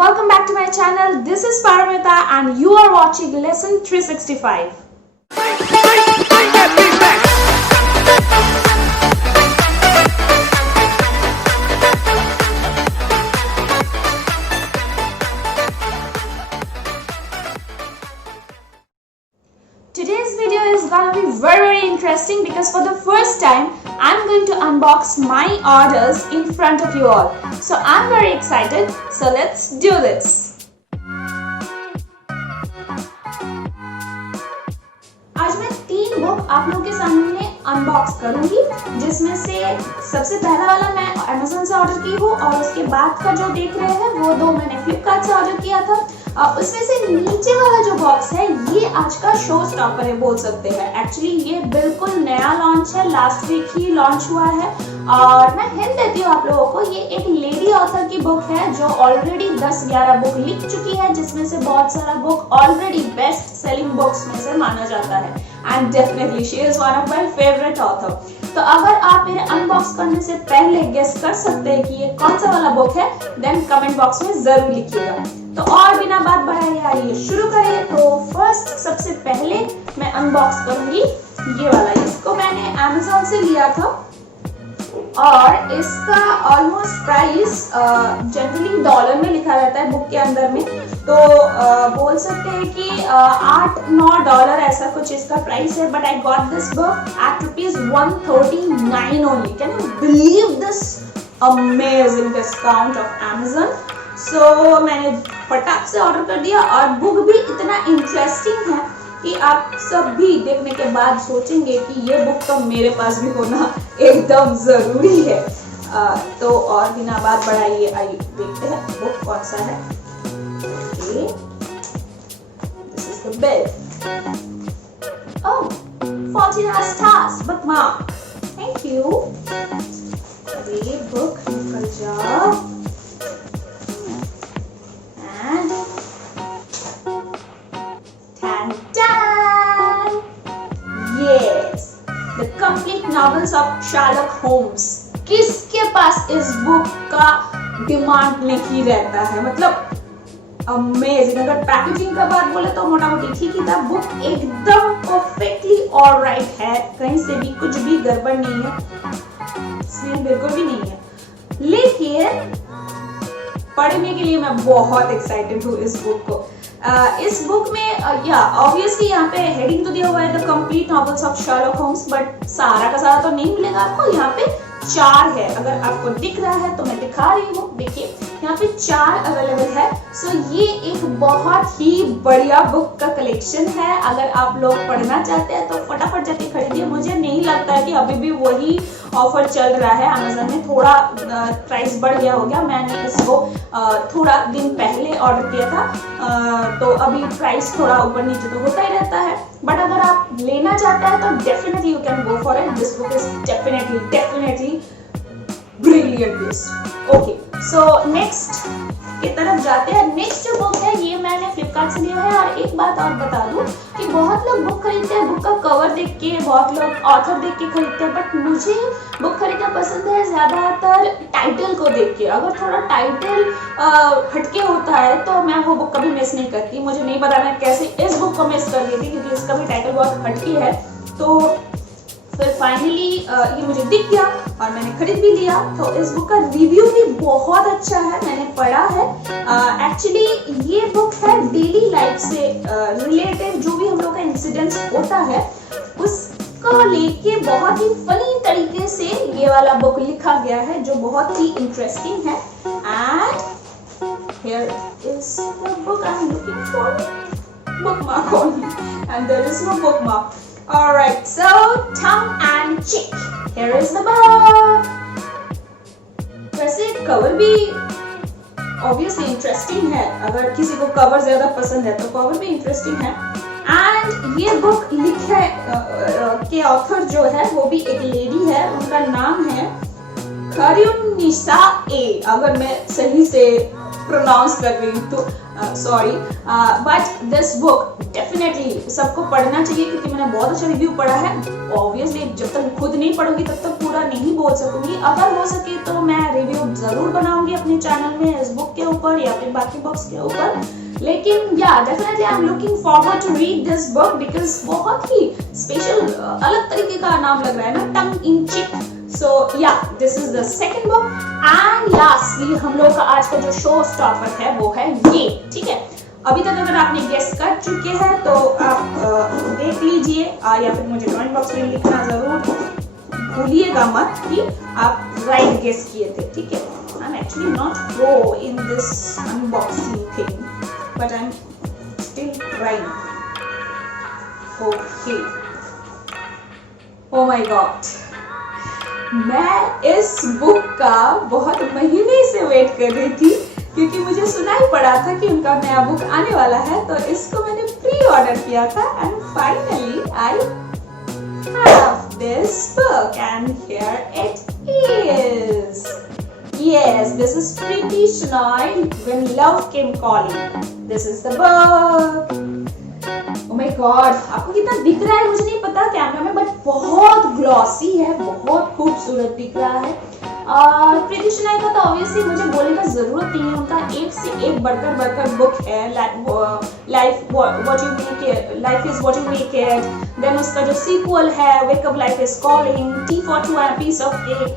welcome back to my channel. This is Paramita and you are watching Lesson 365. Today's video is gonna be very interesting because for the first time I'm going to unbox my orders in front of you all. So I'm very excited. So let's do this. आज मैं 3 book आप लोगों के सामने unbox करूंगी, जिसमें से सबसे पहला वाला मैं Amazon से ऑर्डर की हूँ और उसके बाद का जो देख रहे हैं वो 2 मैंने Flipkart से ऑर्डर किया था। उसमें से नीचे वाला जो बॉक्स है ये आज का शो स्टॉपर है बोल सकते हैं। एक्चुअली ये बिल्कुल नया लॉन्च है, लास्ट वीक ही लॉन्च हुआ है और मैं हिंट देती हूँ आप लोगों को, ये एक लेडी ऑथर की बुक है जो ऑलरेडी 10-11 बुक लिख चुकी है, जिसमें से बहुत सारा book already best selling books में से माना जाता है and definitely she is one of my favourite author. तो अगर आप मेरे अनबॉक्स करने से पहले गेस कर सकते हैं कि ये कौन सा वाला बुक है, देन कमेंट बॉक्स में जरूर लिखिएगा। तो और बिना बात बढ़ाए आइए शुरू करें। तो फर्स्ट सबसे पहले मैं अनबॉक्स करूंगी ये वाला। इसको मैंने Amazon से लिया था और इसका ऑलमोस्ट प्राइस जनरली डॉलर में लिखा रहता है बुक के अंदर में, तो बोल सकते हैं कि $8-9 ऐसा कुछ इसका प्राइस है। But I got this book at ₹139 only. Can you believe this amazing discount of Amazon? So मैंने फटाक से ऑर्डर कर दिया और बुक भी इतना इंटरेस्टिंग है कि आप सब भी देखने के बाद सोचेंगे कि ये बुक तो मेरे पास भी होना एकदम जरूरी है। तो और बिना बात बढ़ाइए आइए देखते हैं बुक कौन सा है। This is the bill. Oh, 14 stars bookmark. Thank you. अभी ये बुक निकल जाओ। Complete novels of Sherlock Holmes. किसके पास इस बुक का डिमांड नहीं रहता है, मतलब अमेजिंग। अगर पैकेजिंग का बात बोले तो मोटा मोटी ठीक ही था। बुक एकदम परफेक्टली ऑलराइट है, कहीं से भी कुछ भी गड़बड़ नहीं है, स्मेल बिल्कुल भी नहीं है। लेकिन पढ़ने के लिए मैं बहुत एक्साइटेड हूँ इस बुक को। इस बुक में या ऑब्वियसली यहाँ पे हेडिंग तो दिया हुआ है the complete novels of Sherlock Holmes, but सारा का सारा तो नहीं मिलेगा आपको। यहाँ पे 4 है, अगर आपको दिख रहा है तो मैं दिखा रही हूँ। देखिए यहाँ पे 4 अवेलेबल है। सो ये एक बहुत ही बढ़िया बुक का कलेक्शन है। अगर आप लोग पढ़ना चाहते हैं तो फटाफट जाके खरीदिए। मुझे नहीं लगता है कि अभी भी वही ऑफर चल रहा है Amazon में, थोड़ा प्राइस बढ़ गया हो गया। मैंने इसको थोड़ा दिन पहले ऑर्डर किया था, तो अभी प्राइस थोड़ा ऊपर नीचे तो होता ही रहता है। बट अगर आप लेना चाहते हैं तो definitely you can go for it. This book is definitely brilliant piece. Okay, so next की तरफ जाते हैं। नेक्स्ट जो बुक है ये मैंने Flipkart से लिया है। और एक बात और बता दूं कि बहुत लोग बुक खरीदते हैं बुक का कवर देख के, बहुत लोग ऑथर देख के खरीदते हैं, बट मुझे बुक खरीदना पसंद है ज्यादातर टाइटल को देख के। अगर थोड़ा टाइटल हटके होता है तो मैं वो बुक कभी मिस नहीं करती। मुझे नहीं पता मैं कैसे इस बुक को मिस कर रही थी, क्योंकि इसका भी टाइटल बहुत हटके है। तो फिर फाइनली ये मुझे दिख गया और मैंने खरीद भी लिया। तो इस बुक का रिव्यू भी बहुत अच्छा है, मैंने पढ़ा है। एक्चुअली ये बुक है डेली लाइफ से रिलेटेड, जो भी हम लोग का इंसिडेंट्स होता है उसको लेके बहुत ही फनी तरीके से ये वाला बुक लिखा गया है, जो बहुत ही इंटरेस्टिंग है। And here is the book I am looking for. bookmark only and there is no bookmark. Alright, so tongue and cheek. Here is the book. वैसे कवर भी obviously इंटरेस्टिंग है। अगर किसी को कवर ज्यादा पसंद है तो कवर भी इंटरेस्टिंग है। एंड ये बुक लिखे के ऑथर जो है वो भी एक लेडी है, उनका नाम है हिइiiii। अगर मैं सही से प्रोनाउंस कर रही हूँ तो sorry, but this book definitely सबको पढ़ना चाहिए क्योंकि मैंने बहुत अच्छा रिव्यू पढ़ा है। ऑब्वियसली जब तक खुद नहीं पढ़ूंगी तब तक पूरा नहीं बोल सकूंगी। अगर हो सके तो मैं रिव्यू जरूर बनाऊंगी अपने चैनल में इस बुक के ऊपर या फिर बाकी बुक्स के ऊपर। लेकिन yeah definitely I am looking forward to read this book because बहुत ही स्पेशल अलग तरीके का नाम लग रहा है ना, टंग इन चिक। सो या this is the second book and lastly हम लोग का आज का जो शो स्टॉपर है वो है ये, ठीक है। अभी तक अगर आपने गेस कर चुके हैं तो आप देख लीजिए या फिर मुझे कमेंट बॉक्स में लिखना जरूर भूलिएगा मत कि आप राइट गेस किए थे, ठीक है। I am actually not pro in this unboxing thing but I'm still trying. Okay. Oh my God. मैं इस बुक का बहुत महीने से वेट कर रही थी क्योंकि मुझे सुनाई पड़ा था कि उनका नया बुक आने वाला है, तो इसको मैंने प्री ऑर्डर किया था and finally I have this book and here it is. Yes, this is Preeti Shenoy When Love Came Calling. This is the book. Oh my God, आपको कितना दिख रहा है मुझे नहीं पता कैमरा में, बट बहुत ग्लॉसी है, बहुत खूबसूरत दिख रहा है। प्रीति शेनॉय का तो ऑब्वियसली मुझे बोलने का जरूरत नहीं है, उनका एक से एक बढ़कर बुक है। Life is what you make it, then उसका जो सीक्वल है wake up life is calling, tea for two and piece of cake,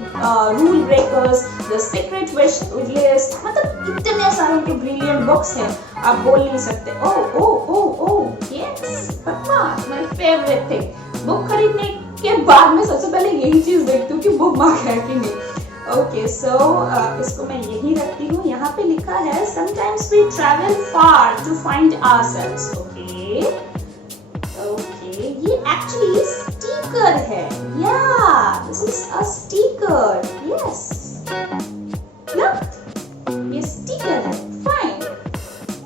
rule breakers, the secret wish list, मतलब इतने सारे उनके ब्रिलियंट बुक्स हैं, आप बोल नहीं सकते। Yes, my favourite thing. Book खरीदने के बाद में सबसे पहले यही चीज देखती हूँ कि बुक मार्क है कि नहीं। ओके, सो इसको मैं यही रखती हूँ। यहाँ पे लिखा है sometimes we travel far to find ourselves. Okay, ये एक्चुअली स्टिकर है। Yeah this is a sticker. Yes, look, ये स्टिकर है। फाइन,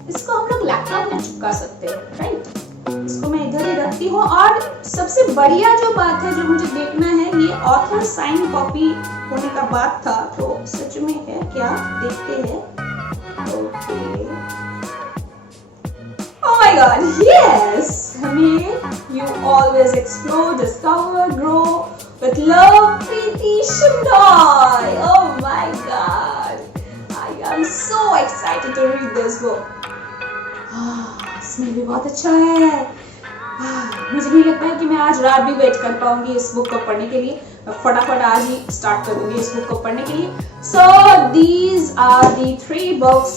इसको हम लोग लैपटॉप में चिपका सकते हैं, राइट। इसको मैं इधर ही रखती हूँ। और सबसे बढ़िया जो बात है जो मुझे देखना है, ये ऑथर साइन कॉपी होने का बात था, तो सच में है क्या, देखते हैं। Okay, oh my God, yes, हमें you always explore, discover, grow with love, Preeti Shenoy. Oh my God, I am so excited to read this book. Smell भी बहुत अच्छा है। मुझे नहीं लगता है कि मैं आज रात भी वेट कर पाऊंगी इस बुक को पढ़ने के लिए। फटाफट आज ही स्टार्ट कर दूंगी इस बुक को पढ़ने के लिए। So these are the 3 books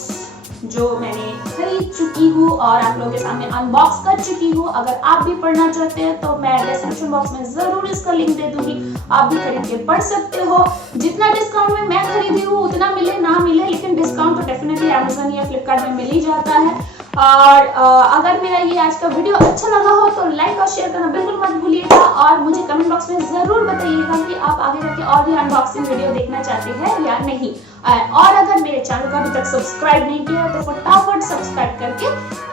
जो मैंने खरीद चुकी हूँ और आप लोगों के सामने अनबॉक्स कर चुकी हूँ। अगर आप भी पढ़ना चाहते हैं तो मैं डिस्क्रिप्शन बॉक्स में जरूर इसका लिंक दे दूंगी, आप भी खरीद के पढ़ सकते हो। जितना डिस्काउंट में मैं खरीदी हूँ उतना मिले ना मिले, लेकिन डिस्काउंट तो डेफिनेटली अमेजन या फ्लिपकार्ट में मिल ही जाता है। और अगर मेरा ये आज का वीडियो अच्छा लगा हो तो लाइक और शेयर करना बिल्कुल मत भूलिएगा और मुझे कमेंट बॉक्स में जरूर बताइएगा कि आप आगे जाके और भी अनबॉक्सिंग वीडियो देखना चाहते हैं या नहीं। और अगर मेरे चैनल को अभी तक सब्सक्राइब नहीं किया तो फटाफट सब्सक्राइब करके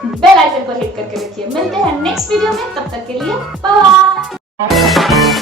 बेल आइकन को हिट करके रखिए। मिलते हैं नेक्स्ट वीडियो में, तब तक के लिए बाय।